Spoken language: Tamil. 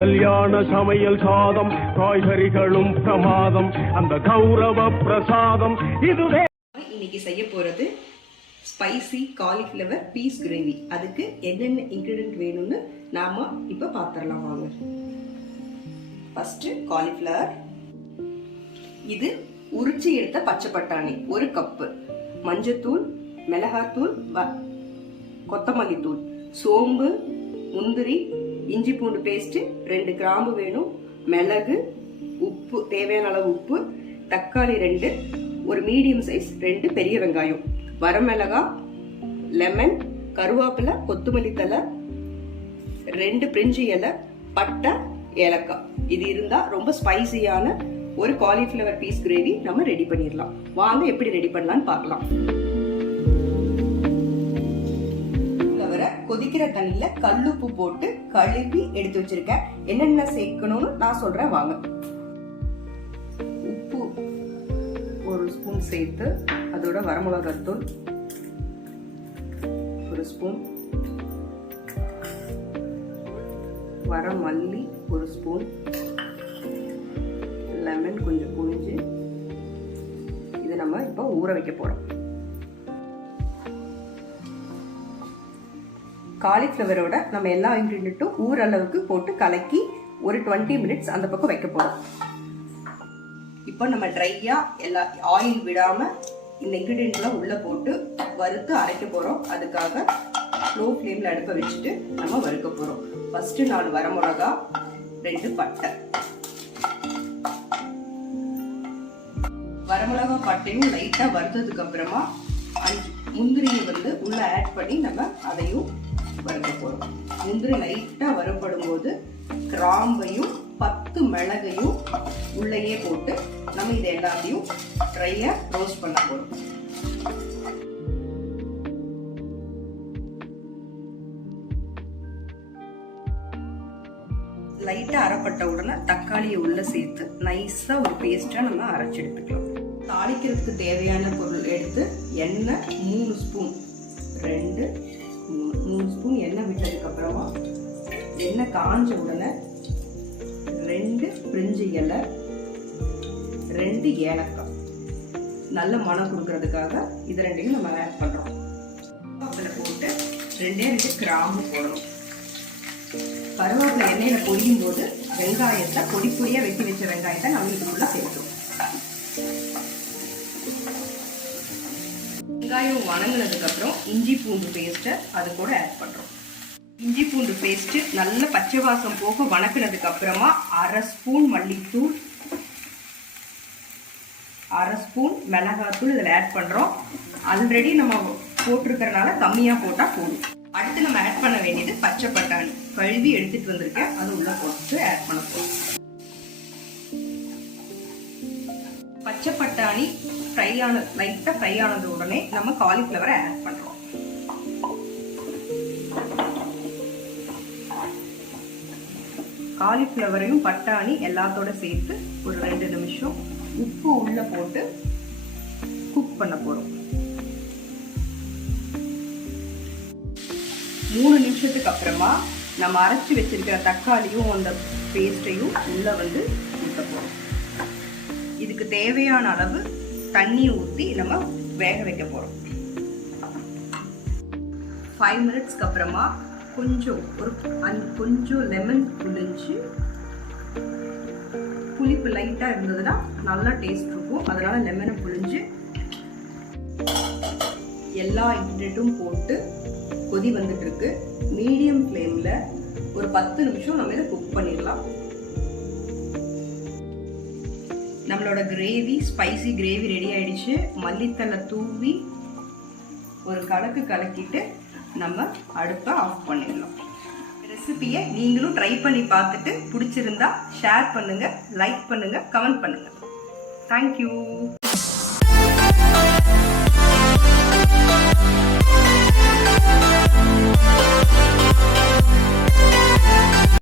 கல்யாண சமையல் சாதம் காய்கறிகளும் பிரமாதம் அந்த கௌரவ பிரசாதம் இதுவே. இன்னைக்கு செய்ய போறது ஸ்பைசி காலிஃப்ளவர் பீஸ் கிரேவி. அதுக்கு என்னென்ன இன்கிரிடியன்ட் வேணும்னு நாம இப்ப பாத்திரலாம் வாங்க. ஃபர்ஸ்ட் காலிஃப்ளவர், இது உரிச்சி எடுத்த பச்சை பட்டாணி 1 கப்பு, மஞ்சத்தூள், மிளகாத்தூள், கொத்தமல்லி தூள், சோம்பு, முந்திரி, இஞ்சி பூண்டு பேஸ்ட், 2 கிராம்பு வேணும், மிளகு, உப்பு, தேவையான அளவு உப்பு, தக்காளி 2, ஒரு மீடியம் சைஸ் 2 பெரிய வெங்காயம், வரமிளகா, லெமன், கருவேப்பிலை, கொத்தமல்லி தழை, 2 பிரிஞ்சி இலை, பட்டை, ஏலக்காய். இது இருந்தா ரொம்ப ஸ்பைசியான ஒரு காலிஃப்ளவர் பீஸ் கிரேவி நம்ம ரெடி பண்ணிடலாம். வாங்க எப்படி ரெடி பண்ணலாம்னு பார்க்கலாம். கொதிக்கிற தண்ணியில கல்லுப்பு போட்டு கழுவி எடுத்து வச்சிருக்கேன். என்னென்ன சேர்க்கணும்னு நான் சொல்றேன் வாங்க. உப்பு 1 ஸ்பூன் சேர்த்து அதோட வரமிளகாத்தூள் 1 ஸ்பூன், வரமல்லி 1 ஸ்பூன், லெமன் கொஞ்சம் புழிஞ்சு இதை நம்ம இப்போ ஊற வைக்க போறோம். காலிஃப்ளவரோட நம்ம எல்லா இன்கிரிடியன்ட்டும் ஊற அளவுக்கு போட்டு கலக்கி ஒரு 20 மினிட்ஸ் அந்த பக்கம் வைக்க போறோம். இப்போ நம்ம ட்ரையா எல்லா ஆயில் விடாம இந்த இன்கிரிடியன்ட்லாம் உள்ள போட்டு வறுத்து அரைக்க போறோம். அதுக்காக ஸ்லோ ஃப்ளேம்ல அடுப்பை வச்சுட்டு நம்ம வறுக்க போறோம். ஃபர்ஸ்ட் 4 வரமிளகா, 2 பட்டை. வரமிளகா பட்டையும் லைட்டா வறுத்ததுக்கு அப்புறமா முந்திரியை உள்ள ஆட் பண்ணி நம்ம அதையும் வறுக்க போறோம். முந்திரி லைட்டா வறுபடும் போது கிராம்பையும் 10 மிளகையும் உள்ளேயே போட்டு நம்ம இதை எல்லாத்தையும் ட்ரையா ரோஸ்ட் பண்ண போறோம். லைட்டா அரைப்பட்ட உடனே தக்காளியை உள்ள சேர்த்து நைஸா ஒரு பேஸ்டா நம்ம அரைச்சு எடுத்துக்கலாம். தாளிக்கிறதுக்கு தேவையான பொருள் எடுத்து எண்ணெய் 3 ஸ்பூன், 3 ஸ்பூன் எண்ணெய் விட்டதுக்கு அப்புறமா எண்ணெய் காஞ்ச உடனே 2 பிரிஞ்சி இலை, 2 ஏலக்காய், நல்ல மனம் கொடுக்கறதுக்காக இது 2யும் நம்ம ஆட் பண்றோம். அதில் போட்டு 2 கிராம்பு போடணும். கருவேப்பிலை எண்ணெயில பொரியும் போது வெங்காயத்தை பொடி பொடியா வெட்டி வச்ச வெங்காயத்தை நம்ம இதுக்குள்ள சேர்த்தோம். வெங்காயம் வணங்கினதுக்கு அப்புறம் இஞ்சி பூண்டு பேஸ்ட்டை அது கூட ஆட் பண்றோம். இஞ்சி பூண்டு பேஸ்ட் நல்ல பச்சை வாசம் போக வணக்கினதுக்கு அப்புறமா 1/2 ஸ்பூன் மல்லித்தூள், 1/2 ஸ்பூன் மிளகாத்தூள் இதில் ஆட் பண்றோம். ஆல்ரெடி நம்ம போட்டிருக்கிறதுனால கம்மியா போட்டா போதும். அடுத்து நம்ம ஆட் பண்ண வேண்டியது பச்சை பட்டாணி கழுவி எடுத்துட்டு வந்திருக்கேன். அது உள்ள போட்டு ஆட் பண்ண போறோம். பச்சை பட்டாணி லைட்டா ஃப்ரை ஆனது உடனே நம்ம காலிஃப்ளவரை ஆட் பண்றோம். காலிஃப்ளவரையும் பட்டாணி எல்லாத்தோட சேர்த்து ஒரு 2 நிமிஷம் உப்பு உள்ள போட்டு குக் பண்ண போறோம். 3 நிமிஷத்துக்கு அப்புறமா நம்ம அரைச்சி வச்சிருக்கிற தக்காளியும் அந்த பேஸ்டையும் உள்ள ஊற்ற போறோம். இதுக்கு தேவையான அளவு தண்ணி ஊற்றி நம்ம வேக வைக்க போறோம். 5 மினிட்ஸ்க்கு அப்புறமா கொஞ்சம் லெமன் புளிஞ்சு, புளிப்பு லைட்டா இருந்ததுன்னா நல்லா டேஸ்ட் இருக்கும். அதனால லெமனை புளிஞ்சு எல்லா இன்கிரிடியன்ட்டும் போட்டு கொதி வந்துட்டு இருக்கு. மீடியம் ஃப்ளேம்ல ஒரு 10 நிமிஷம் நம்ம இதை குக் பண்ணிடலாம். நம்மளோட கிரேவி, ஸ்பைசி கிரேவி ரெடி ஆயிடுச்சு. மல்லித்தலை தூவி ஒரு கலக்கிட்டு நம்ம அடுப்பை ஆஃப் பண்ணிடலாம். ரெசிபியை நீங்களும் ட்ரை பண்ணி பார்த்துட்டு பிடிச்சிருந்தா ஷேர் பண்ணுங்க, லைக் பண்ணுங்க, கமெண்ட் பண்ணுங்க. தேங்க்யூ.